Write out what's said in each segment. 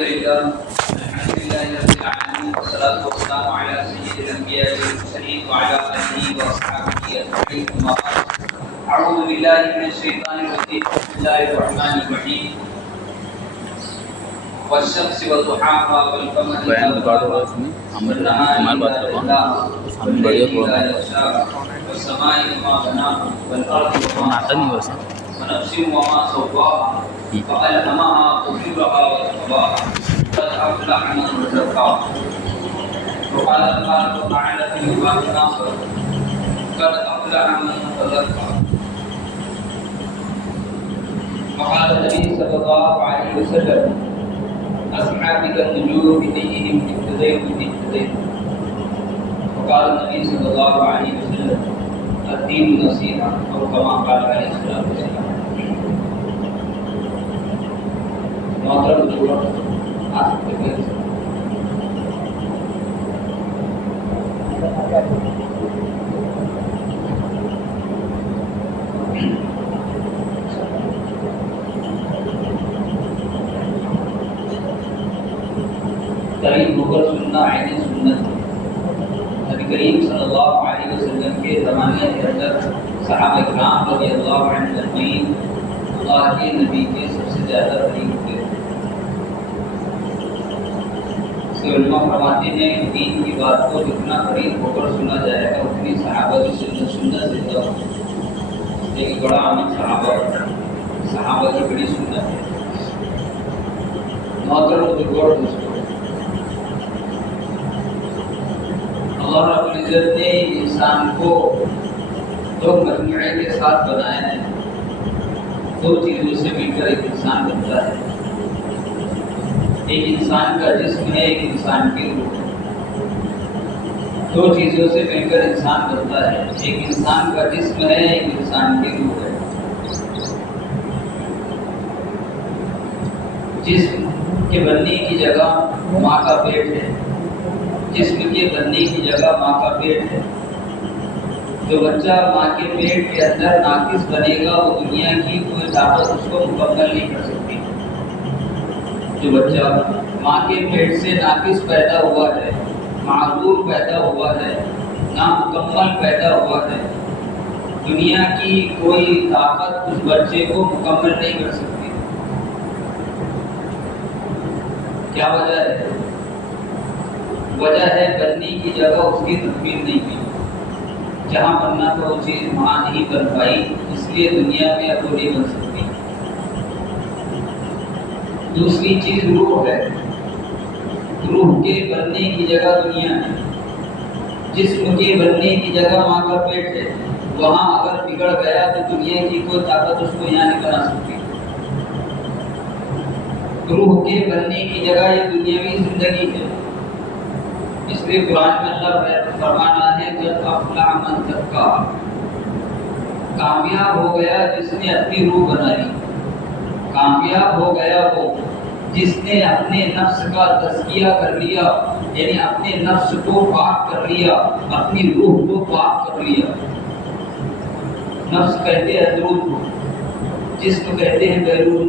لله رب العالمين والصلاة والسلام على سيد الأنبياء والمرسلين وعلى آله وأصحابه أجمعين أما بعد أعوذ بالله من الشيطان الرجيم بسم الله الرحمن الرحيم والشمس وضحاها والقمر إذا تلاها والنهار إذا جلاها والليل إذا يغشاها والسماء وما بناها والأرض وما طحاها ونفس وما سواها فألهمها فجورها وتقواها قد أفلح من زكاها وقال تبارك وتعالى في مقام آخر قد أفلح من تزكى وقال النبي صلى الله عليه وسلم أصحابك النجوم بدينهم اهتديت اهتديت وقال النبي صلى الله عليه وسلم الدين نصيحة أو كما قال عليه الصلاة والسلام. محترم حضور آ سکتے ہیں قریب ہو کر سننا عین سنت. نبی کریم صلی اللہ علیہ وسلم کے زمانے کے اندر صحابہ کرام رضی اللہ عنہم اجمعین اللہ کے نبی کے سب سے زیادہ قریب تھے. اس کے علماء فرماتے ہیں دین کی بات کو جتنا قریب ہو کر سنا جائے گا اتنی صحابہ کی سنت زندہ ہو. ایک بڑا عامل صحابہ کی بڑی سنت ہے. محترم بزرگوں دوستوں، اللہ رب العزت نے انسان کو دو مجموعے کے ساتھ بنایا ہے. دو چیزوں سے مل کر ایک انسان بنتا ہے. ایک انسان کا جسم ہے، ایک انسان کی روح ہے. دو چیزوں سے مل کر انسان بنتا ہے. ایک انسان کا جسم ہے، ایک انسان کی روح ہے. جسم کے بننے کی جگہ ماں کا پیٹ ہے. جسم کے بننے کی جگہ ماں کا پیٹ ہے. جو بچہ ماں کے پیٹ کے اندر ناقص بنے گا وہ دنیا کی کوئی طاقت اس کو مکمل نہیں کر سکتی. جو بچہ ماں کے پیٹ سے ناقص پیدا ہوا ہے، معذور پیدا ہوا ہے، نامکمل پیدا ہوا ہے، دنیا کی کوئی طاقت اس بچے کو مکمل نہیں کر سکتی. کیا وجہ ہے؟ وجہ ہے بننے کی جگہ اس کی تدبیر نہیں کی. جہاں بننا تو وہ چیز وہاں نہیں بن پائی، اس لیے دنیا میں اب وہ نہیں بن سکتی. دوسری چیز روح ہے. روح کے بننے کی جگہ دنیا ہے. جسم کے بننے کی جگہ ماں کا پیٹ ہے. وہاں اگر بگڑ گیا تو دنیا کی کوئی طاقت اس کو یہاں نہیں بنا سکتی. روح کے بننے کی جگہ یہ دنیاوی زندگی ہے. اس لیے قرآن میں اللہ فرمانا ہے قد افلح من زکاہا، کامیاب ہو گیا جس نے اپنی روح بنا لی. کامیاب ہو گیا وہ جس نے اپنے نفس کا تزکیہ کر لیا، یعنی اپنے نفس کو پاک کر لیا، اپنی روح کو پاک کر لیا. نفس کہتے ہیں اندرون کو، جسم کہتے ہیں بیرون.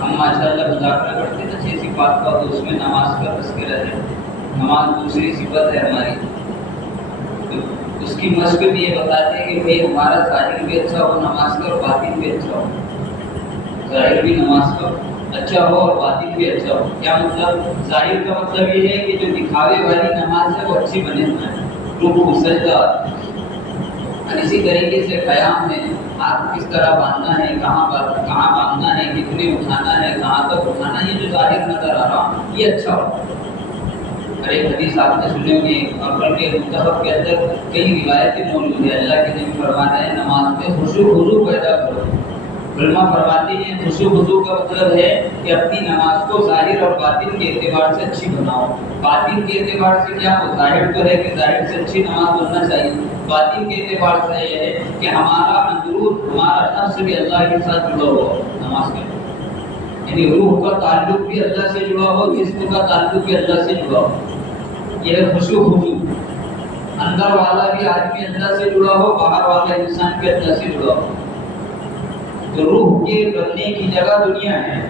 ہم ماشاءاللہ مذاکرہ کرتے تھے 6 صفات کا، تو اس میں نماز کا تذکرہ ہے. نماز دوسری صفت ہے ہماری. تو اس کی مشق بھی یہ بتاتے ہیں کہ بھئی ہمارا ظاہر بھی اچھا ہو نماز کا اور باطن بھی اچھا ہو. ظاہر بھی نماز کا اچھا ہو اور باطن بھی اچھا ہو. کیا مطلب؟ ظاہر کا مطلب یہ ہے کہ جو دکھاوے والی نماز ہے وہ اچھی بنے. رکوع سجدہ، اور اسی طریقے سے قیام میں ہاتھ کس طرح باندھنا ہے، کہاں باندھنا ہے، کتنے اٹھانا ہے، کہاں تک اٹھانا ہے، یہ جو ظاہر نظر آ رہا یہ اچھا ہو. اور ایک حدیث آپ نے سنے ہوگی اور بلکہ متحف کے اندر کئی روایتیں موجود ہیں. اللہ کے نبی فرما رہے ہیں نماز میں خشوع پیدا کرو. علماء فرماتے ہیں خشوع کا مطلب ہے کہ اپنی نماز کو ظاہر اور باطن کے اعتبار سے اچھی بناؤ. باطن کے اعتبار سے کیا ہو؟ ظاہر تو ہے کہ ظاہر سے اچھی نماز بننا چاہیے. باطن کے اعتبار سے یہ ہے کہ ہمارا اندرون، ہمارا نفس بھی اللہ کے ساتھ جڑا ہوا ہو نماز کے. یعنی روح کا تعلق بھی اللہ سے جڑا ہو، جسم کا تعلق بھی اللہ سے جڑا ہو. یہ ہے خشوع. اندر والا بھی آدمی اللہ سے جڑا ہو، باہر والا انسان بھی اللہ سے جڑا ہو. تو روح کے بننے کی جگہ دنیا ہے.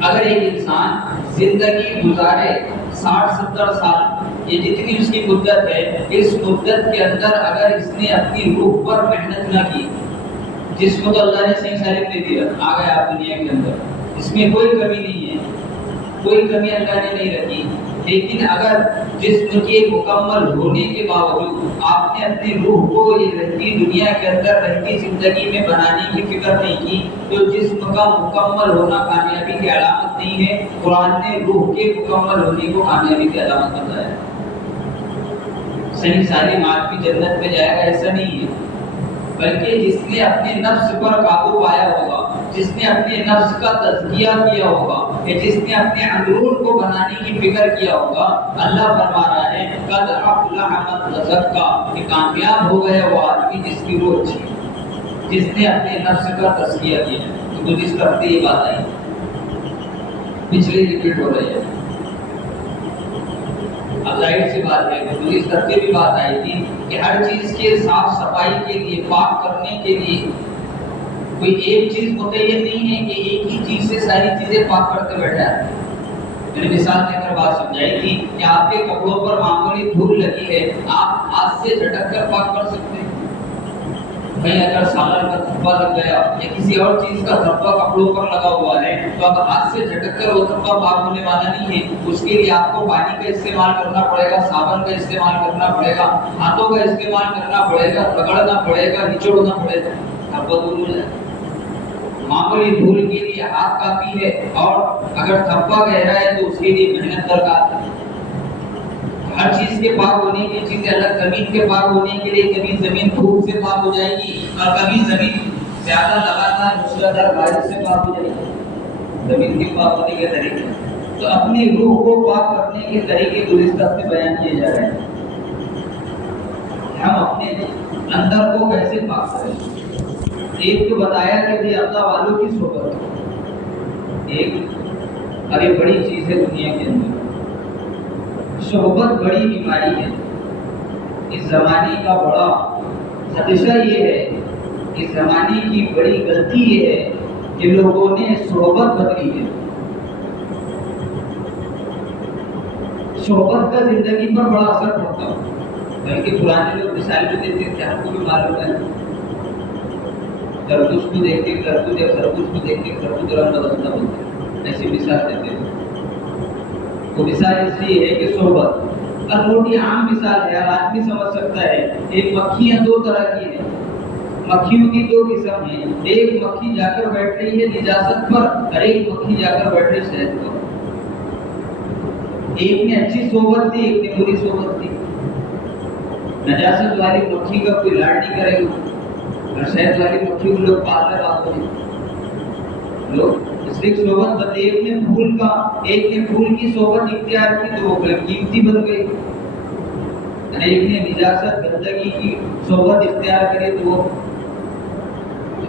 اگر ایک انسان زندگی گزارے 60-70 سال، یہ جتنی اس کی مدت ہے، اس مدت کے اندر اگر اس نے اپنی روح پر محنت نہ کی، جس کو تو اللہ نے صحیح سالم دے دیا، آ گئے آپ دنیا کے اندر، اس میں کوئی کمی نہیں ہے، کوئی کمی اللہ نے نہیں رکھی، لیکن اگر جسم کے مکمل ہونے کے باوجود آپ نے اپنی روح کو یہ رہتی دنیا کے اندر رہتی زندگی میں بنانے کی فکر نہیں کی، تو جسم کا مکمل ہونا کامیابی کی علامت نہیں ہے۔ قرآن نے روح کے مکمل ہونے کو کامیابی کی علامت بتایا۔ صحیح سالم آدمی جنت میں جائے گا ایسا نہیں ہے، بلکہ جس نے اپنے نفس پر قابو پایا ہوگا، جس نے اپنے نفس کا تزکیہ کیا ہوگا، یا جس نے اپنے اندرون کو بنانے کی فکر کیا ہوگا، اللہ فرما رہا ہے قد افلح من تزکا، کہ کامیاب ہو گیا وہ آدمی جس کی روح اچھی، جس نے اپنے نفس کا تزکیہ کیا۔ تو جس کرتے یہ بات آئی پچھلے ریپیٹ ہو رہی ہے، اب ظاہر سی بات ہے اس کرتے بھی بات آئی تھی کہ ہر چیز کے صاف صفائی کے لیے، پاک کرنے کے لیے کوئی ایک چیز متعین نہیں ہے کہ ایک ہی چیز سے ساری چیزیں پاک کرتے بیٹھا ہے۔ میں نے مثال دے کر بات سمجھائی تھی کہ آپ کے کپڑوں پر معمولی دھول لگی ہے، آپ ہاتھ سے جھٹک کر پاک کر سکتے ہیں۔ کہیں اگر سالن کا دھبا لگ گیا یا کسی اور چیز کا دھبا کپڑوں پر لگا ہوا ہے تو اب ہاتھ سے جھٹک کر وہ دھبا پاک ہونے والا نہیں ہے، اس کے لیے آپ کو پانی کا استعمال کرنا پڑے گا، صابن کا استعمال کرنا پڑے گا، ہاتھوں کا استعمال کرنا پڑے گا، رگڑنا پڑے گا، نچوڑنا پڑے گا، دھبا دور ہو جائے۔ معمولی دھول کے لیے ہاتھ کافی ہے، اور اگر دھبا گہرا ہے تو اس کے لیے محنت درکار ہے۔ ہر چیز کے پاک ہونے کی چیزیں الگ، زمین کے پاک ہونے کے لیے کبھی زمین دھوپ سے پاک ہو جائے گی اور کبھی زمین زیادہ لگاتار موسلادھار بارش سے پاک ہو جائے گی، زمین کے پاک ہونے کے طریقے۔ تو اپنی روح کو پاک کرنے کے طریقے گزشتہ میں بیان کیے جا رہے ہیں۔ ہم اپنے اندر کو کیسے پاک کریں؟ ایک تو بتایا کہ اللہ والوں کی صحبت، ایک اور یہ بڑی چیز ہے دنیا کے اندر، صحبت بڑی بیماری ہے۔ اس زمانے کا بڑا خدشہ یہ ہے، اس زمانے کی بڑی غلطی یہ ہے کہ لوگوں نے صحبت بدلی ہے۔ صحبت کا زندگی پر بڑا اثر پڑتا ہے، بلکہ پرانے لوگ مثال بھی دیتے تھے، آپ کو بھی معلوم ہے، تربوز کو دیکھ کے تربوز یا خربوز کو دیکھ کے خربوز رنگ بدلتا بولتے، ایسی مثال دیتے تھے۔ وہ مثال اس لیے ہے کہ صحبت، اور موٹی عام مثال ہے، آدمی سمجھ سکتا ہے۔ ایک مکھیاں دو طرح کی ہیں، مکھیوں کی دو قسم ہیں، ایک مکھی جا کر بیٹھ رہی ہے نجاست پر اور ایک مکھی جا کر بیٹھ رہی شہد پر۔ ایک نے اچھی صحبت دی، ایک نے بری صحبت دی۔ نجاست والی مکھی کا کوئی لاڈ نہیں کرے گا، اور شہد والی مکھی کو لوگ پال رہے بات ہوئی لوگ اس لیے صحبت بدلی۔ ایک نے پھول کی صحبت اختیار کی تو وہ قیمتی بن گئی، ایک نے نجاست گندگی کی صحبت اختیار کری تو وہ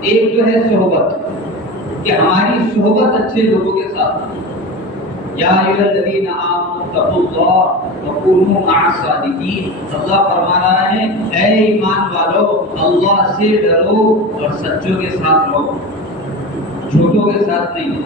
ایک جو ہے صحبت کہ ہماری صحبت اچھے لوگوں کے ساتھ۔ یا ایھا الذین آمنوا اتقوا اللہ وکونوا مع الصادقین، اللہ فرما رہا ہے اے ایمان والو اللہ سے ڈرو اور سچوں کے ساتھ رہو، جھوٹوں کے ساتھ نہیں۔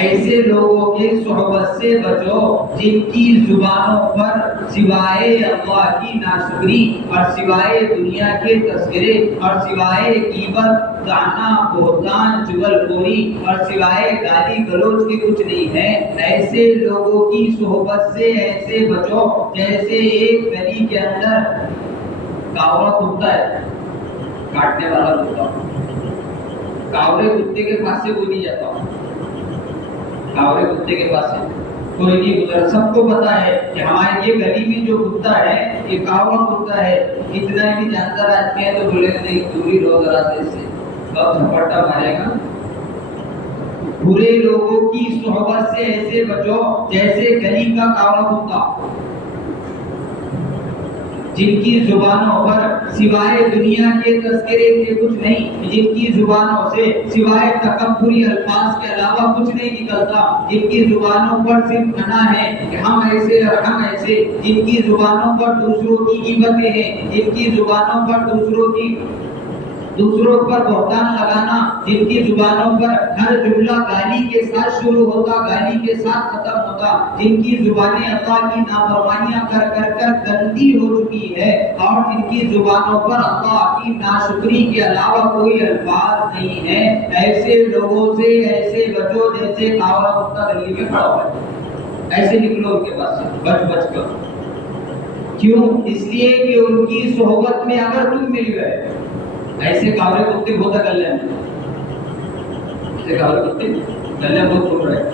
ایسے لوگوں کے صحبت سے بچو جن کی زبانوں پر سوائے اللہ کی ناشکری اور سوائے دنیا کے تذکرے اور سوائے غیبت، طعنہ، بہتان، چغلخوری اور سوائے گالی گلوچ کے کچھ نہیں ہے۔ ایسے لوگوں کی صحبت سے ایسے بچو جیسے ایک گلی کے اندر کاوڑا کتا ہے، کاٹنے والا کتا، کاوڑے کتے کے پاس سے کوئی نہیں جاتا، کاوڑے کتے کے پاس سے کوئی نہیں گزرا۔ سب کو پتا ہے کہ ہمارے یہ گلی میں جو کتا ہے یہ کاوڑا کتا ہے، اتنا بھی جانتا آدمی ہے تو بولے نہیں دوری رہو ذرا سے، اس سے کب جھپٹا مارے گا۔ برے لوگوں کی صحبت سے ایسے بچو جیسے گلی کا کاوڑا کتا، جن کی زبانوں پر سوائے دنیا کے تذکرے کے کچھ نہیں، جن کی زبانوں سے سوائے تکبری الفاظ کے علاوہ کچھ نہیں نکلتا، جن کی زبانوں پر صرف انا ہے کہ ہم ایسے اور ہم ایسے، جن کی زبانوں پر دوسروں کی غیبتیں ہیں، جن کی زبانوں پر دوسروں کی دوسروں پر بہتان لگانا، جن کی زبانوں پر ہر جملہ گالی کے ساتھ شروع ہوتا، گالی کے ساتھ ختم ہوتا، جن کی زبانیں اللہ کی نافرمانیاں کر کر کر گندی ہو چکی ہے، اور جن کی زبانوں پر اللہ کی ناشکری کے علاوہ کوئی الفاظ نہیں ہے، ایسے لوگوں سے ایسے بچو جیسے کاوڑا کتا گلی میں کھڑا ہوا ہے۔ ایسے نکلو ان کے پاس سے بچ بچ کر۔ کیوں؟ اس لیے کہ ان کی صحبت میں اگر تم مل گئے، ایسے کاوڑے کتے بہت گلے ہیں، ایسے کاوڑے کتے گلے بہت گھوم رہے،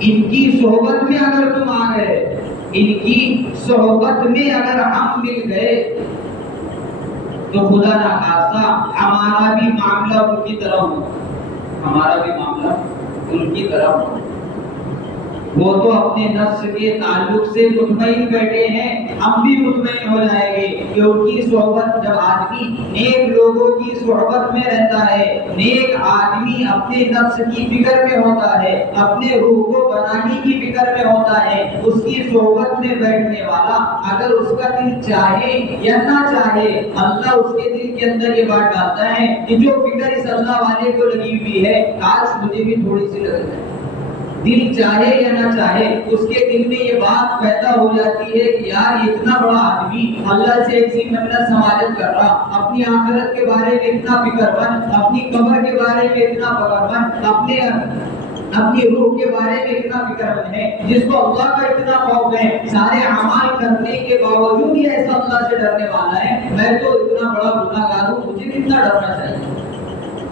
ان کی صحبت میں اگر تم آ گئے، ان کی صحبت میں اگر ہم مل گئے، تو خدا نہ خاصا ہمارا بھی معاملہ ان کی طرح ہو، ہمارا بھی معاملہ ان کی طرح ہو۔ وہ تو اپنے نفس کے تعلق سے مطمئن بیٹھے ہیں، ہم بھی مطمئن ہو جائیں گے کہ ان کی صحبت، جب آدمی نیک لوگوں کی صحبت میں رہتا ہے، نیک آدمی اپنے نفس کی فکر میں ہوتا ہے، اپنے روح کو بنانے کی فکر میں ہوتا ہے، اس کی صحبت میں بیٹھنے والا اگر اس کا دل چاہے یا نہ چاہے، اللہ اس کے دل کے اندر یہ بات ڈالتا ہے کہ جو فکر اس اللہ والے کو لگی ہوئی ہے، کاش مجھے بھی تھوڑی سی لگ جائے۔ دل چاہے یا نہ چاہے، اس کے دل میں یہ بات پیدا ہو جاتی ہے کہ یار یہ اتنا بڑا آدمی اللہ سے ایسی منت سماجت کر رہا، اپنی آخرت کے بارے میں اتنا فکر مند، اپنی قبر کے بارے میں اتنا فکر مند، اپنی روح کے بارے میں اتنا فکر مند ہے، جس کو اللہ کا اتنا خوف ہے، سارے اعمال کرنے کے باوجود یہ ایسا اللہ سے ڈرنے والا ہے، میں تو اتنا بڑا گناہگار ہوں، مجھے کتنا ڈرنا چاہیے۔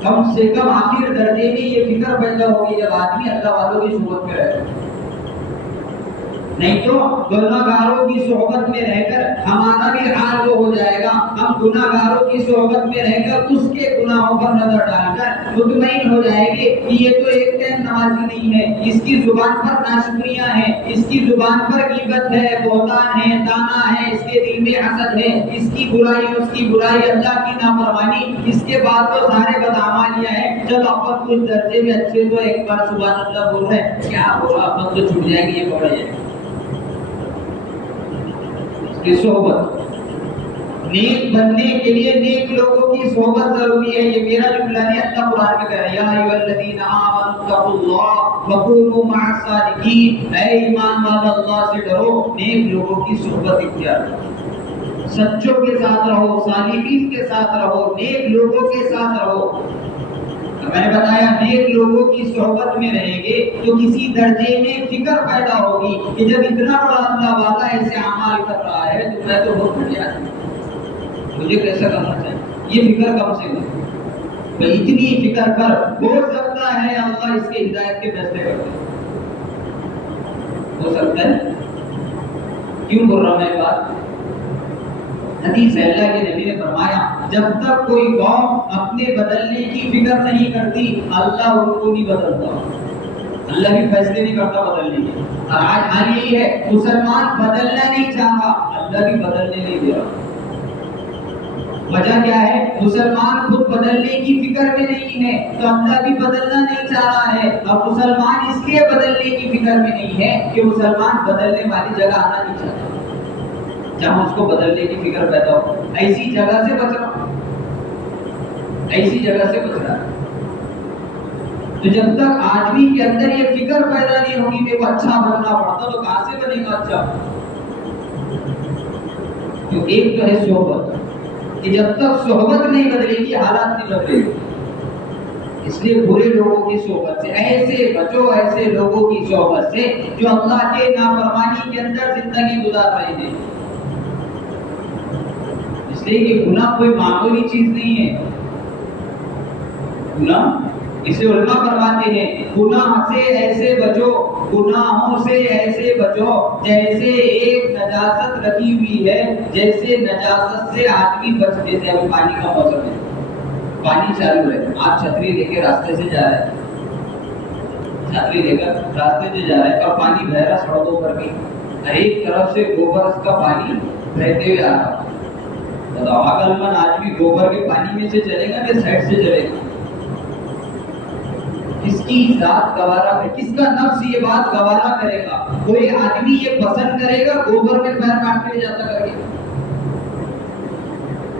کم سے کم آخر درجے میں یہ فکر پیدا ہوگی جب آدمی اللہ والوں کی صحبت میں رہے۔ نہیں تو گناہگاروں کی صحبت میں رہ کر ہمارا بھی حال وہ ہو جائے گا، ہم گناہگاروں کی صحبت میں رہ کر اس کے گناہوں پر نظر ڈال کر مطمئن ہو جائیں گے کہ یہ تو ایک ٹائم نمازی نہیں ہے، اس کی زبان پر ناشکریاں ہیں، اس کی زبان پر غیبت ہے، بہتان ہے، طعنہ ہے، اس کے دل میں حسد ہے، اس کی برائی اللہ کی نافرمانی، اس کے بعد تو سارے بدعمالیاں ہیں۔ جب اپن کچھ درجے میں اچھے تو ایک بار سبحان اللہ بول رہے ہیں، کیا ہوا اپن تو چھوٹ جائے گی، یہ پڑھ جائے کی صحبت۔ نیک بننے کے لیے نیک لوگوں کی صحبت ضروری ہے، یہ میرا جملہ نہیں، اللہ قرآن میں کہہ رہا ہے یا ایھا الذین آمنوا اتقوا اللہ وکونوا مع الصادقین، اے ایمان والو اللہ سے ڈرو، نیک لوگوں کی صحبت اختیار کرو، سچوں کے ساتھ رہو، صالحین کے ساتھ رہو، نیک لوگوں کے ساتھ رہو۔ میں نے بتایا نیک لوگوں کی صحبت میں رہیں گے تو کسی درجے میں فکر پیدا ہوگی کہ جب اتنا بڑا اللہ والا ایسے اعمال کر رہا ہے تو میں تو بہت بڑھیا ہوں، مجھے کیسا کرنا چاہیے، یہ فکر کم سے کم۔ اتنی فکر پر ہو سکتا ہے اللہ اس کے ہدایت کے فیصلے کرتے، ہو سکتا ہے۔ کیوں بول رہا ہوں میں بات؟ حدیث ہے، اللہ کے نبی نے فرمایا جب تک کوئی قوم اپنے بدلنے کی فکر نہیں کرتی اللہ ان کو نہیں بدلتا، اللہ بھی فیصلے نہیں کرتا بدلنے کے۔ اور آج حال یہی ہے، مسلمان بدلنا نہیں چاہتا، اللہ بھی بدلنے نہیں دے رہا۔ وجہ کیا ہے؟ مسلمان خود بدلنے کی فکر میں نہیں ہے تو اللہ بھی بدلنا نہیں چاہ رہا ہے، اور مسلمان اس لیے بدلنے کی فکر میں نہیں ہے کہ مسلمان بدلنے والی جگہ آنا نہیں چاہتا جہاں اس کو بدلنے کی فکر پیدا ہو۔ ایسی جگہ سے بچنا، ایسی جگہ سے بچنا۔ تو جب تک آدمی کے اندر یہ فکر پیدا نہیں ہوگی کہ وہ اچھا بننا پڑتا تو کہاں سے بنے گا اچھا؟ تو ایک تو ہے صحبت، کہ جب تک صحبت نہیں بدلے گی حالات نہیں بدلے گی۔ اس لیے برے لوگوں کی صحبت سے ایسے بچو، ایسے لوگوں کی صحبت سے جو اللہ کے نافرمانی کے اندر زندگی گزار رہے ہیں۔ اس لیے کہ گناہ کوئی معمولی چیز نہیں ہے، گناہ اسے علماء فرماتے ہیں گناہ سے ایسے بچو، گناہوں سے ایسے بچو جیسے ایک نجاست رکھی ہوئی ہے، جیسے نجاست سے آدمی بچ، جیسے ابھی پانی کا موسم ہے، پانی چالو ہے، آپ چھتری لے کے راستے سے جا رہے ہیں، چھتری لے کر راستے سے جا رہے ہیں اور پانی بہ رہا سڑکوں پر بھی، ایک طرف سے گوبر کا پانی بہتے ہوئے آ رہا، بتاؤ عقل مند آدمی گوبر کے پانی میں سے چلے گا کہ سائڈ سے چلے گا؟ کس کی ذات گوارا ہے، کس کا نفس یہ بات گوارا کرے گا؟ کوئی آدمی یہ پسند کرے گا گوبر میں پیر کاٹ کے جاتا کر کے؟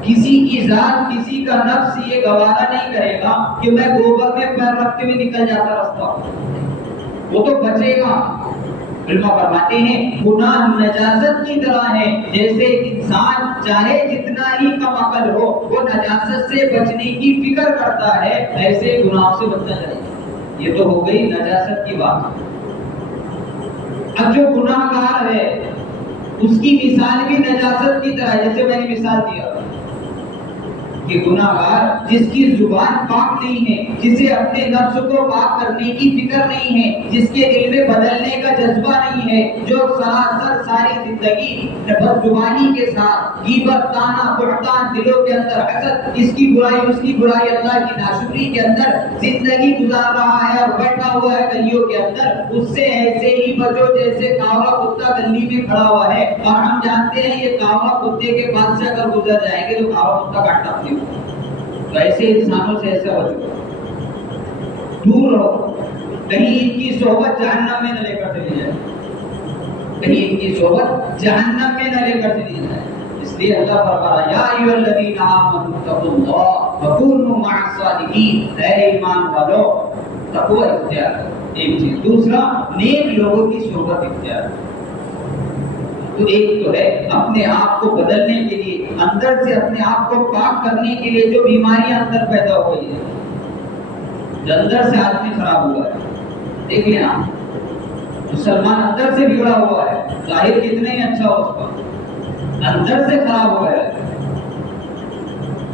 کسی کی ذات، کسی کا نفس یہ گوارا نہیں کرے گا کہ میں گوبر میں پیر رکھتے ہوئے نکل جاتا راستہ، وہ تو بچے گا۔ علماء فرماتے ہیں گناہ نجاست کی طرح ہے، جیسے انسان چاہے جتنا ہی کم عقل ہو وہ نجاست سے بچنے کی فکر کرتا ہے، ایسے گناہ سے بچنا چاہیے۔ یہ تو ہو گئی نجاست کی بات۔ اب جو گناہ گار ہے اس کی مثال بھی نجاست کی طرح، جیسے میں نے مثال دیا کہ گناہ گار جس کی زبان پاک نہیں ہے، جسے اپنے نفس کو پاک کرنے کی فکر نہیں ہے، جس کے دل میں بدلنے کا جذبہ نہیں ہے، جو سراسر ساری زندگی بد زبانی کے ساتھ غیبت، طعنہ، بہتان، دلوں کے اندر حسد، اس کی برائی اس کی برائی، اللہ کی ناشکری کے اندر زندگی گزار رہا ہے اور بیٹھا ہوا ہے گلیوں کے اندر، اس سے ایسے ہی بچو جیسے کاوا کتا گلی میں کھڑا ہوا ہے، اور ہم جانتے ہیں یہ کاوا کتے کے پاس سے اگر گزر جائیں گے تو کاوا کتا کاٹنا نہیں، تو ایسے انسانوں سے ایسا بچو، دور رہو، کہیں ان کی صحبت جہنم میں نہ لے کر چلی جائے، کہیں ان کی صحبت جہنم میں نہ لے کر چلی جائے۔ اس لیے اللہ فرمایا یا ایھا الذین آمنوا اتقوا اللہ وکونوا مع الصادقین، اے ایمان والو تقوی اختیار کرو، ایک چیز۔ دوسرا نیک لوگوں کی صحبت اختیار کرو۔ تو ایک تو ہے اپنے آپ کو بدلنے کے لیے، اندر سے اپنے آپ کو پاک کرنے کے لیے جو بیماریاں اندر پیدا ہو گئی ہیں، جو اندر سے آدمی خراب ہوا ہے، دیکھ لیں آپ، مسلمان اندر سے بگڑا ہوا ہے، ظاہر کتنا ہی اچھا ہو اس کا، اندر سے خراب ہوا ہے۔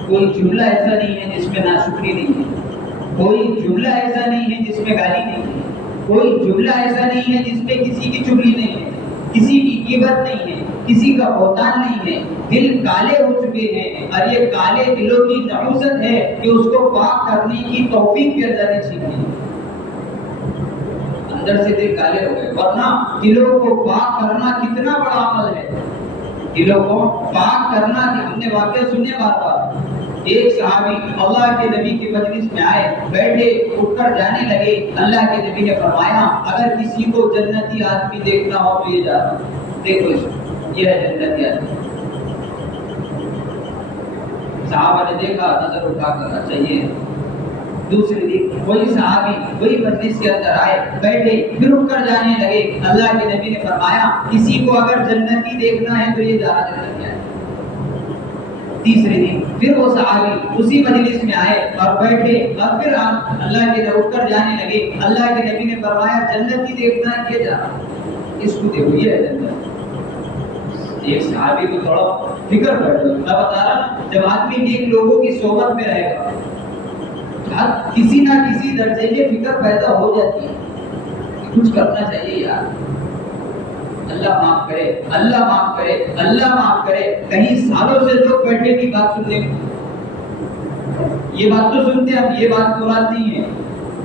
کوئی جملہ ایسا نہیں ہے جس میں ناشکری نہیں ہے، کوئی جملہ ایسا نہیں ہے جس میں گالی نہیں ہے، کوئی جملہ ایسا نہیں ہے جس میں کسی کی چغلی نہیں ہے، کسی کی غیبت نہیں ہے، کسی کا بہتان نہیں ہے۔ دل کالے ہو چکے ہیں، اور یہ کالے دلوں کی نحوست ہے کہ اس کو پاک کرنے کی توفیق بھی اللہ نے چھین لی۔ اندر سے دل کالے ہو گئے، ورنہ دلوں کو پاک کرنا کتنا بڑا عمل ہے۔ دلوں کو پاک کرنا، کہ ہم نے واقعہ سننے بار بار، ایک صحابی اللہ کے نبی کی مجلس میں آئے، بیٹھے، اٹھ کر جانے لگے، اللہ کے نبی نے فرمایا اگر کسی کو جنتی آدمی دیکھنا ہو تو یہ جا رہا، دیکھو اس کو، یہ ہے جنتی آدمی۔ صحابہ نے دیکھا، نظر اٹھا کر اچھا یہ۔ دوسرے دن وہی صحابی وہی مجلس کے اندر آئے، بیٹھے، پھر اٹھ کر جانے لگے، اللہ کے نبی نے فرمایا کسی کو اگر جنتی دیکھنا ہے تو یہ جا رہا جنتی آدمی۔ تیسرے دن پھر وہ صحابی اسی مجلس میں آئے اور بیٹھے، اور پھر اللہ کے اٹھ کر جانے لگے، اللہ کے نبی نے فرمایا جنتی دیکھنا ہے یہ جا رہا، اس کو دیکھو یہ ہے جنت۔ ایک صحابی کو تھوڑا فکر بیٹھ گئی، میں بتا رہا جب آدمی نیک لوگوں کی صحبت میں رہے گا کسی نہ کسی درجے میں فکر پیدا ہو جاتی ہے، کچھ کرنا چاہیے یار، اللہ معاف کرے، اللہ معاف کرے، اللہ معاف کرے۔ کہیں سالوں سے لوگ بیٹھے کی بات سننے، یہ بات تو سنتے ہیں، اب یہ بات مراد نہیں ہے،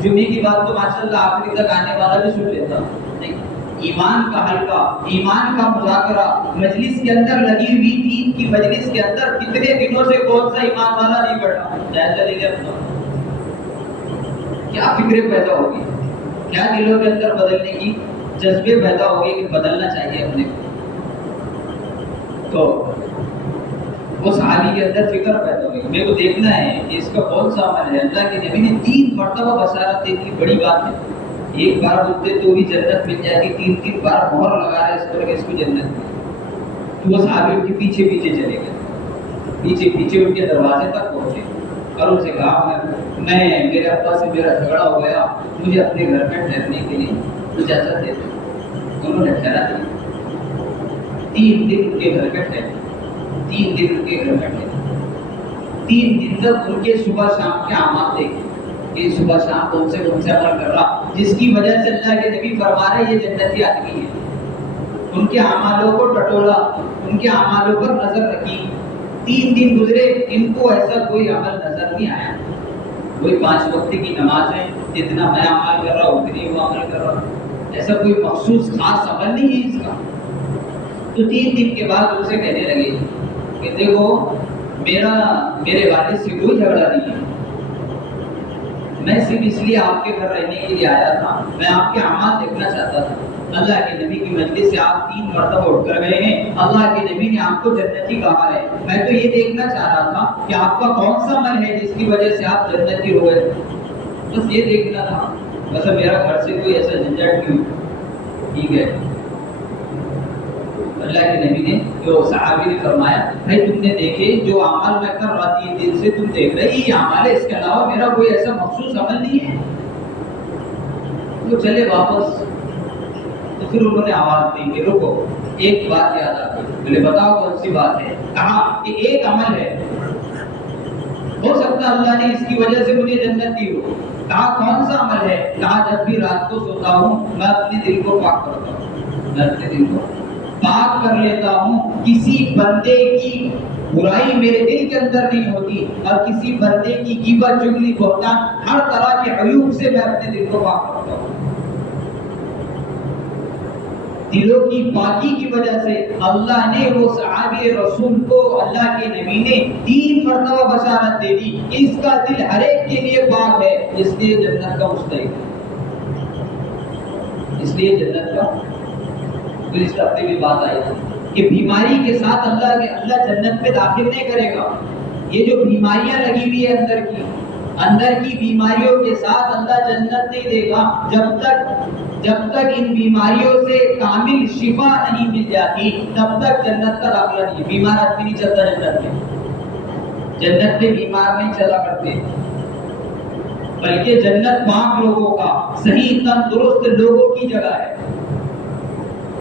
جمعے کی بات تو ماشاءاللہ آخری تک آنے والا بھی سن لیتا، نہیں، ایمان کا حلقہ، ایمان کا مذاکرہ مجلس کے اندر لگی ہوئی دین کی مجلس کے اندر کتنے دنوں سے کون سا ایمان والا نہیں بیٹھا، جائزہ لے لیا کیا فکریں پیدا ہوگی، کیا دلوں کے اندر بدلنے کی جذبے پیدا ہو گئے کہ بدلنا چاہیے اپنے کو۔ تو وہ صحابی کے اندر فکر پیدا ہوئی، میرے کو دیکھنا ہے کہ اس کا کون سا عمل ہے۔ اللہ کے نبی نے 3 مرتبہ بشارت دے دی، بڑی بات ہے، ایک بار بولتے تو بھی جنت مل جائے گی، 3 بار مہر لگا رہے اس پر کہ اس کو جنت مل۔ تو وہ صحابی ان کے پیچھے پیچھے چلے گئے، پیچھے پیچھے ان کے دروازے تک پہنچے اور ان سے کہا میں میرے ابا سے میرا جھگڑا ہو گیا، مجھے اپنے گھر میں ٹھہرنے کے لیے اجازت دے دیں۔ انہوں نے ٹھہرا دیا، 3 دن ان کے گھر میں ٹھہرے، 3 دن ان کے گھر میں ٹھہرے، 3 دن تک ان کے صبح شام کے اعمال دیکھے کہ صبح شام کون سے عمل کر رہا، جس کی وجہ سے اللہ کے نبی فرما رہے یہ جنتی آدمی ہے۔ ان کے اعمالوں کو ٹٹولا، ان کے اعمالوں پر نظر رکھی، 3 دن گزرے، ان کو ایسا کوئی عمل نظر نہیں آیا، کوئی 5 وقت کی نماز ہے، جتنا میں عمل کر رہا ہوں اتنی وہ عمل کر رہا ہوں، ایسا کوئی مخصوص خاص عمل نہیں ہے اس کا۔ تو 3 دن کے بعد ان سے کہنے لگے کہ دیکھو میرے والد سے کوئی جھگڑا نہیں ہے، میں صرف اس لیے آپ کے گھر رہنے کے لیے آیا تھا، میں آپ کے اعمال دیکھنا چاہتا تھا۔ اللہ کے نبی کی مجلس سے آپ 3 مرتبہ اٹھ کر گئے ہیں، اللہ کے نبی نے آپ کو جنتی کہا ہے، میں تو یہ دیکھنا چاہ رہا تھا کہ آپ کا کون سا عمل ہے جس کی وجہ سے آپ جنتی ہو گئے، بس یہ دیکھنا تھا، بس میرا گھر سے کوئی ایسا جھنجٹ کیوں۔ ٹھیک ہے، اللہ کے نبی نے جو صحابی نے فرمایا، بھائی تم نے دیکھے جو عمل میں کر رہا 3 دن سے تم دیکھ رہے یہ عمل ہے، اس کے علاوہ میرا کوئی ایسا مخصوص عمل نہیں ہے، تو چلے واپس۔ تو پھر انہوں نے آواز دی کہ رکو، ایک بات یاد آ گئی، بولے بتاؤ کون سی بات ہے؟ کہا کہ ایک عمل ہے، ہو سکتا اللہ نے اس کی وجہ سے مجھے جنت دی ہو۔ کہا کون سا عمل ہے؟ کہا جب بھی رات کو سوتا ہوں میں اپنے دل کو پاک کرتا ہوں، میں اپنے دل کو پاک کر لیتا ہوں، کسی بندے کی برائی میرے دل کے اندر نہیں ہوتی، اور کسی بندے کی غیبت چغلی بہتان ہر طرح کے عیوب سے میں اپنے دل کو پاک کرتا ہوں۔ دلوں کی پاکی کی وجہ سے اللہ نے وہ صحابی رسول کو، اللہ کے نبی نے 3 مرتبہ بشارت دے دی کہ اس کا دل ہر ایک کے لیے پاک ہے، اس لیے جنت کا مستحق ہے، اس لیے جنت کا۔ پھر اس ہفتے بھی بات آئی کہ بیماری کے ساتھ اللہ جنت میں داخل نہیں کرے گا۔ یہ جو بیماریاں لگی ہوئی ہے اندر کی بیماریوں کے ساتھ اللہ جنت نہیں دے گا جب تک ان بیماریوں سے کامل شفا نہیں مل جاتی تب تک جنت کا داخلہ نہیں۔ بیمار آدمی نہیں چلتا جنت میں بیمار نہیں چلا کرتے، بلکہ جنت پاک لوگوں کا، صحیح تندرست لوگوں کی جگہ ہے،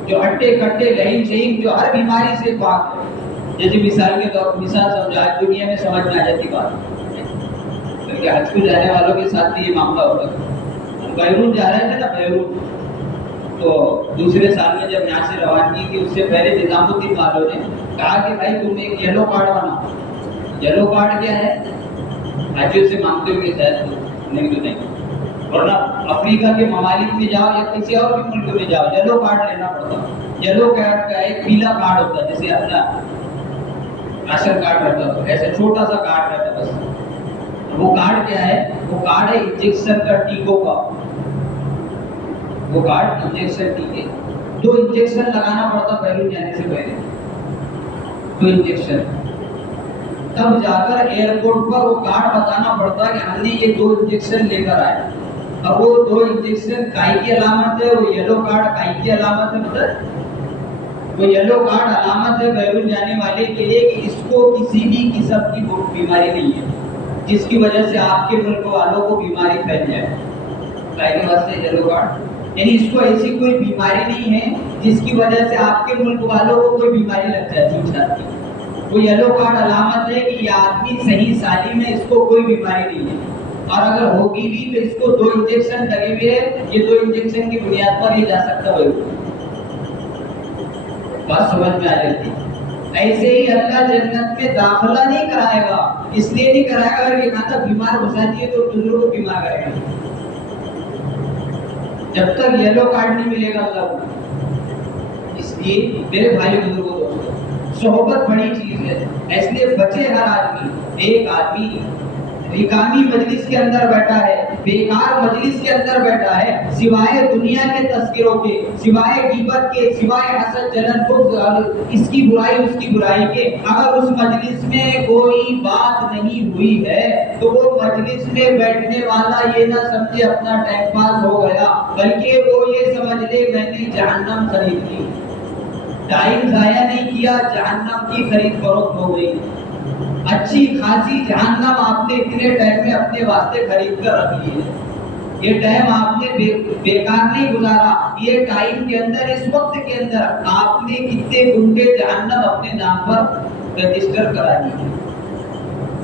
جو ہٹے کٹے لہیم شہیم جو ہر بیماری سے پاک ہے۔ جیسے مثال کے طور پر مثال سمجھا، دنیا میں سمجھ میں آ جاتی بات، بلکہ حج کو جانے والوں کے ساتھ بھی یہ معاملہ ہوتا ہے۔ بیرون جا رہے تھے نا، بیرون، تو دوسرے سال میں جب یہاں سے روانگی کی اس سے پہلے نظام الدین والوں نے کہا کہ بھائی تم ایک یلو کارڈ بناؤ۔ یلو کارڈ کیا ہے؟ حاجیوں سے مانگتے ہوئے شاید نہیں تو نہیں، ورنہ افریقہ کے ممالک میں جاؤ یا کسی اور بھی ملک میں جاؤ یلو کارڈ لینا پڑتا۔ یلو کارڈ کا ایک پیلا کارڈ ہوتا ہے، جیسے اپنا راشن کارڈ رہتا ہے، ایسے چھوٹا سا کارڈ رہتا ہے بس۔ وہ کارڈ کیا ہے؟ وہ کارڈ ہے انجیکشن کا، ٹیکوں کا۔ وہ کارڈ انجیکشن ٹیکے، 2 انجیکشن لگانا پڑتا بیرون جانے سے پہلے، 2 انجیکشن، تب جا کر ایئرپورٹ پر وہ کارڈ بتانا پڑتا کہ ہم نے یہ 2 انجیکشن لے کر آئے۔ اب وہ 2 انجیکشن کائی کی علامت ہے، وہ یلو کارڈ کائی کی علامت ہے، مطلب وہ یلو کارڈ علامت ہے بیرون جانے والے کے لیے کہ اس کو کسی بھی قسم کی بیماری نہیں ہے جس کی وجہ سے آپ کے ملک والوں کو بیماری پھیل جائے۔ کائی کے واسطے یلو کارڈ، یعنی اس کو ایسی کوئی بیماری نہیں ہے جس کی وجہ سے آپ کے ملک والوں کو کوئی بیماری لگ جاتی ہے۔ وہ یلو کارڈ علامت ہے کہ یہ آدمی صحیح سالم ہے، اس کو کوئی بیماری نہیں ہے، اور اگر ہوگی بھی تو اس کو 2 انجیکشن لگے ہوئے ہیں، یہ 2 انجیکشن کی بنیاد پر یہ جا سکتا ہے۔ بات سمجھ میں آ جاتی۔ ایسے ہی اللہ جنت میں داخلہ نہیں کرائے گا، اس لیے نہیں کرائے گا کہ کہتا بیمار گھسا دیے تو دوسروں کو بیمار کرے گا، جب تک یلو کارڈ نہیں ملے گا اللہ کو۔ اس لیے میرے بھائی بزرگوں دوستوں، صحبت بڑی چیز ہے، اس لیے بچے ہر آدمی۔ ایک آدمی ریکامی مجلس کے اندر بیٹھا ہے، بیکار مجلس کے اندر بیٹھا ہے، سوائے دنیا کے تذکروں کے، سوائے غیبت کے، سوائے حسد جلن بغض، اس کی برائی اس کی برائی کے، اگر اس مجلس میں کوئی بات نہیں ہوئی ہے تو وہ مجلس میں بیٹھنے والا یہ نہ سمجھے اپنا ٹائم پاس ہو گیا، بلکہ وہ یہ سمجھ لے میں نے جہنم خرید لی، ٹائم ضائع نہیں کیا، جہنم کی خرید فروخت ہو گئی۔ اچھی خاصی جہنم آپ نے اتنے ٹائم میں اپنے واسطے خرید کر رکھ لی ہے۔ یہ ٹائم آپ نے بیکار نہیں گزارا، یہ ٹائم کے اندر، اس وقت کے اندر آپ نے کتنے گھنٹے جہنم اپنے نام پر رجسٹر کرا دی۔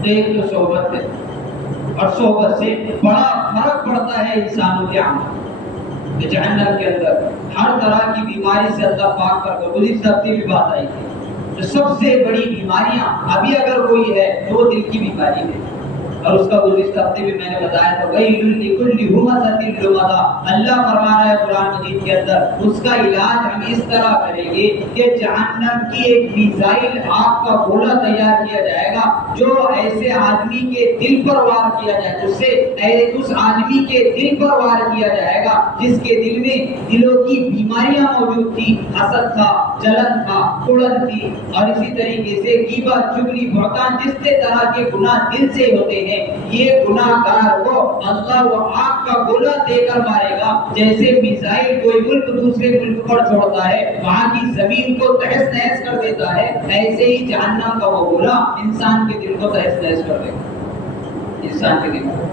ایک تو صحبت ہے، اور صحبت سے بڑا فرق پڑتا ہے انسانوں کے عمل۔ جہنم کے اندر ہر طرح کی بیماری سے اللہ پاک کر دو۔ اس ہفتے بھی بات آئی تھی، سب سے بڑی بیماریاں ابھی اگر کوئی ہے تو وہ دل کی بیماری ہے۔ اور اس کا گزشتہ ہفتے بھی میں نے بتایا تھا وَيْلٌ لِكُلِّ هُمَزَةٍ لُمَزَةٍ. اللہ فرما رہا ہے قرآن مجید کے اندر اس کا علاج ہم اس طرح کریں گے کہ جہنم کی ایک میزائل آگ کا گولا تیار کیا جائے گا جو ایسے آدمی کے دل پر وار کیا جائے اس آدمی کے دل پر وار کیا جائے گا جس کے دل میں دلوں کی بیماریاں موجود تھی، حسد تھا، جلن تھا، اڑن تھی، اور اسی طریقے سے غیبت، چغلی، بہتان، جس طرح کے گناہ دل سے ہوتے ہیں، یہ گناہ گار کو اللہ وہ آگ کا گولا دے کر مارے گا. جیسے میزائل کوئی ملک دوسرے ملک پر چھوڑتا ہے، وہاں کی زمین کو تہس نہس کر دیتا ہے، ایسے ہی جہنم کا وہ گولا انسان کے دل کو تہس نہس کر دے گا، انسان کے دل کو.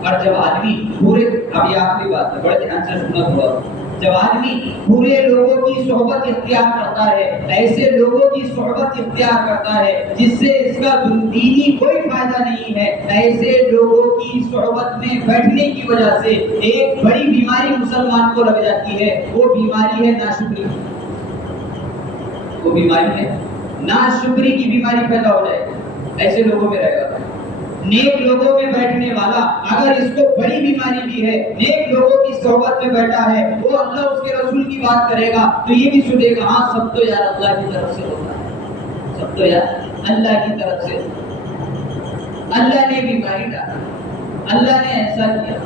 اور جب آدمی پورے، اب یہ آخری بات ہے، بڑے دھیان سے سننا تھوڑا، جب آدمی برے لوگوں کی صحبت اختیار کرتا ہے، ایسے لوگوں کی صحبت اختیار کرتا ہے جس سے اس کا دینی کوئی فائدہ نہیں ہے، ایسے لوگوں کی صحبت میں بیٹھنے کی وجہ سے ایک بڑی بیماری مسلمان کو لگ جاتی ہے. وہ بیماری ہے ناشکری. وہ بیماری ہے ناشکری کی بیماری پیدا ہو جائے ایسے لوگوں میں رہے گا. نیک لوگوں میں بیٹھنے والا اگر اس کو بڑی بیماری بھی ہے، نیک لوگوں کی صحبت میں بیٹھا ہے، وہ اللہ اس کے رسول کی بات کرے گا تو یہ بھی سنے گا ہاں سب تو یار اللہ کی طرف سے ہوتا ہے، سب تو یار اللہ کی طرف سے، اللہ نے بیماری ڈالا، اللہ نے ایسا کیا.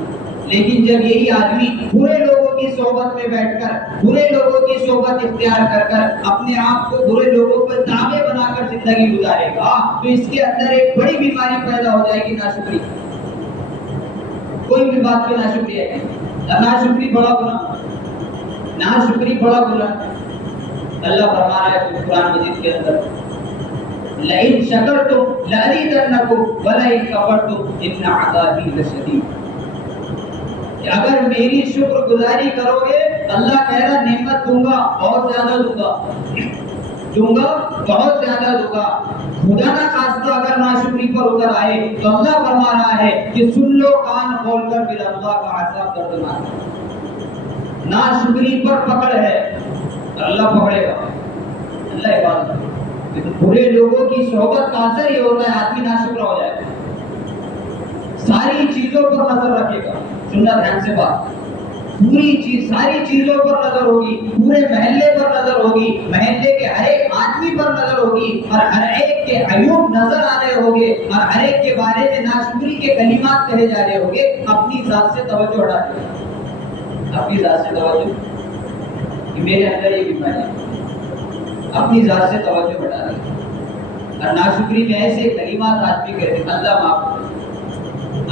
لیکن جب یہی آدمی برے لوگوں کی صحبت میں بیٹھ کر، برے لوگوں کی صحبت اختیار کر کر اپنے آپ کو برے لوگوں پر تابع بنا کر زندگی گزارے گا تو اس کے اندر ایک بڑی بیماری پیدا ہو جائے گی، ناشکری. کوئی بھی بات پہ ناشکری ہے، ناشکری بڑا گناہ، ناشکری بڑا گناہ. اللہ فرما رہا ہے قرآن مجید کے اندر لئن شکرتم لأزیدنکم ولئن کفرتم ان عذابی لشدید. اگر میری شکر گزاری کرو گے اللہ کہہ رہا نعمت دوں گا، بہت زیادہ دوں گا، بہت زیادہ دوں گا. خدا نہ خواستہ اگر ناشکری پر اتر آئے تو اللہ فرما رہا ہے کہ سن لو کان کھول کر، پھر اللہ کا عذاب دردناک ہے. ناشکری پر پکڑ ہے، اللہ پکڑے گا، اللہ عبادت. برے لوگوں کی صحبت کا اثر یہ ہوتا ہے آدمی ناشکر ہو جائے، ساری چیزوں پر نظر رکھے گا. سننا دھیان سے بات، پوری چیز، ساری چیزوں پر نظر ہوگی، پورے محلے پر نظر ہوگی، محلے کے ہر ایک آدمی پر نظر ہوگی، اور ہر ایک کے عیوب نظر آ رہے ہوگے، اور ہر ایک کے بارے میں ناشکری کے کلمات کہے جا رہے ہوگے. اپنی ذات سے توجہ ہٹا دیں، اپنی ذات سے توجہ، کہ میرے اندر یہ بیماری ہے، اپنی ذات سے توجہ ہٹا دیں. اور ناشکری میں ایسے کلمات آدمی کہتے ہیں اللہ معاف.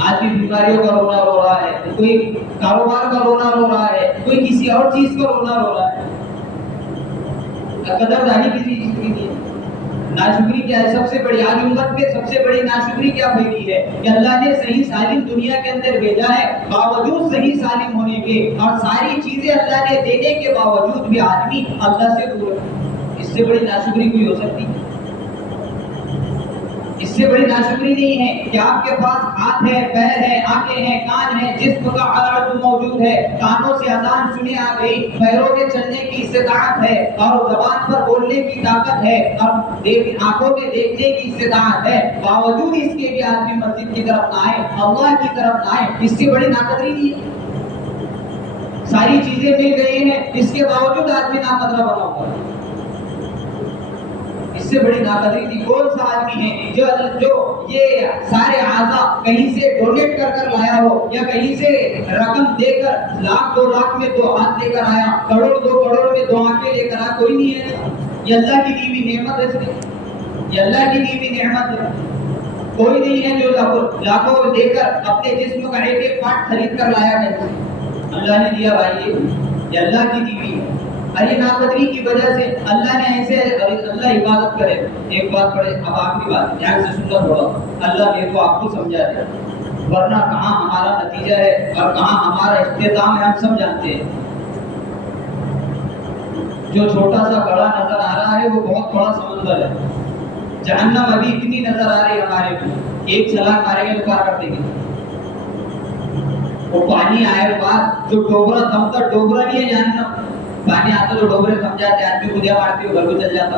آدمی بیماریوں کا رونا رو رہا ہے، کوئی کاروبار کا رونا رو رہا ہے، کوئی کسی اور چیز کا رونا رو رہا ہے، قدردانی کسی چیز کی نہیں ہے. ناشکری کیا ہے؟ سب سے بڑی، آج امت میں سب سے بڑی ناشکری کیا پھیلی ہے کہ اللہ نے صحیح سالم دنیا کے اندر بھیجا ہے، باوجود صحیح سالم ہونے کے اور ساری چیزیں اللہ نے دینے کے باوجود بھی آدمی اللہ سے دور ہے. اس سے بڑی ناشکری کوئی ہو سکتی ہے؟ اس سے بڑی ناشکری نہیں ہے کہ آپ کے پاس ہاتھ ہے، پیر ہے، آنکھیں ہیں، کان ہے، جسم کا ہر عضو موجود ہے، کانوں سے اذان سنی آ گئی، پیروں کے چلنے کی استطاعت ہے، اور زبان پر بولنے کی طاقت ہے، اور آنکھوں کے دیکھنے کی استطاعت ہے. باوجود اس کے بھی آدمی مسجد کی طرف نہ آئے، اللہ کی طرف نہ آئے. اس سے بڑی ناقدری نہیں ہے. ساری چیزیں مل گئی ہیں، اس کے باوجود آدمی ناقدرہ بنا ہوا ہے. اس سے بڑی ناقدری تھی. کون سا آدمی ہے جو یہ سارے اعضاء کہیں سے ڈونیٹ کر کر لایا ہو، یا کہیں سے رقم دے کر لاکھ 2 لاکھ میں 2 ہاتھ لے کر آیا، کروڑ 2 کروڑ میں 2 آنکھیں لے کر آیا؟ کوئی نہیں ہے. یہ اللہ کی دی ہوئی نعمت ہے، یہ اللہ کی دی ہوئی نعمت ہے. کوئی نہیں ہے جو لاکھوں دے کر اپنے جسم کا ایک ایک پارٹ خرید کر لایا ہے. اللہ نے دیا بھائی، یہ اللہ کی دی ہوئی ہے. اور یہ ناقدری کی وجہ سے اللہ نے ایسے، اللہ عبادت کرے. ایک بات پڑھے، اب آخری بات دھیان سے سننا تھوڑا، اللہ میرے کو آپ کو سمجھا دے، ورنہ کہاں ہمارا نتیجہ ہے اور کہاں ہمارا اختتام ہے ہم سب جانتے ہیں. جو چھوٹا سا بڑا نظر آ رہا ہے وہ بہت بڑا سمندر ہے. جہنم ابھی اتنی نظر آ رہی ہے ہمارے کو، ایک چھلانگ ماریں گے تو پار کر دیں گے. وہ پانی آئے بعد جو ڈوبرا تھمتا، ڈوبرا نہیں ہے جہنم. پانی آتا تو ڈوبرے تھم جاتے، آدمی کودیا مارتے ہوئے گھر کو چل جاتا.